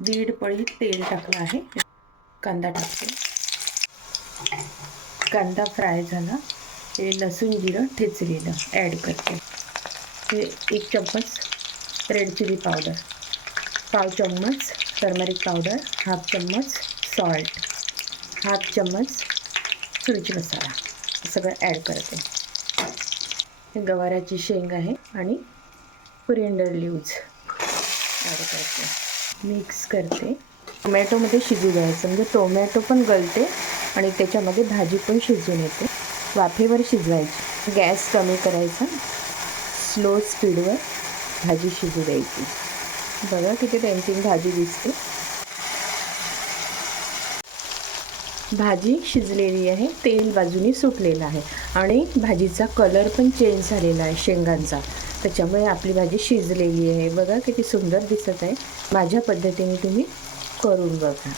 1.5 पळी तेल टाकलं आहे. कांदा टाकते. कांदा फ्राय झाला. हे लसूण जिरं ठेचलेलं ॲड करते. हे 1 चम्मच रेड चिली पावडर, 1/2 चम्मच टर्मरिक पावडर, 1/2 चम्मच सॉल्ट, 1/2 चम्मच सुरची मसाला सगळं ॲड करते. हे गवाराची शेंग आहे आणि कोरिएंडर लीव्ज ॲड करते. मिक्स करते. टोमॅटोमध्ये शिजू द्यायचं, म्हणजे टोमॅटो पण गलते आणि त्याच्यामध्ये भाजी पण शिजून येते. वाफेवर शिजवायची. गॅस कमी करायचा. स्लो स्पीडवर भाजी शिजू द्यायची. बघा किती टेम्पटिंग भाजी दिसते. भाजी शिजलेली आहे. तेल बाजूनी सुटलेलं आहे आणि भाजीचा कलर पण चेंज झालेला आहे शेंगांचा. त्याच्यामुळे आपली भाजी शिजलेली आहे. बघा किती सुंदर दिसत आहे. माझ्या पद्धतीने तुम्ही करून बघा.